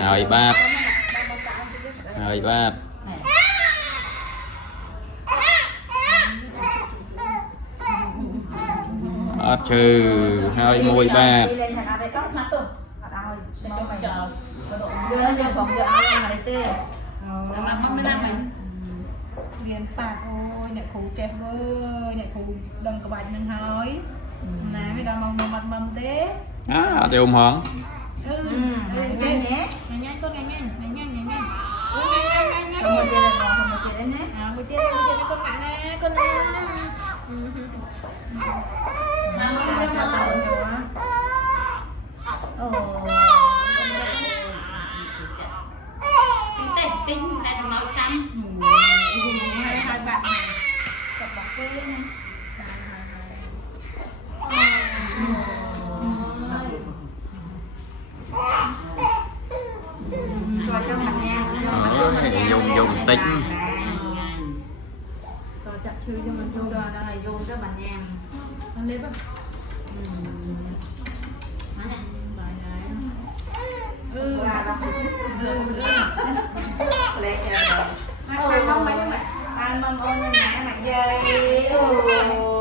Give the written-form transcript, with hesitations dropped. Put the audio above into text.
Rồi ba. Rồi ba. Trừ 23. Liền bạc ôi nhẹ khủ trẻ ơi nhẹ khủ đừng có bạch nâng hỏi nè mới đang mong mặt mầm thế Thì ôm hòn nhanh nhé nhanh con nhanh nhanh nhanh nhanh nhanh không một tiền là không một tiền đấy nè một tiền con ngã nè con nè tính đây là màu xanh hai bạn tập bọc quê lên rồi cho mình nha dùng tính rồi chặt chư cho mình dùng rồi đó là dùng cho mình nha ăn lấy không lẹ chờ rồi ăn mâm ôn như mẹ mẹ dây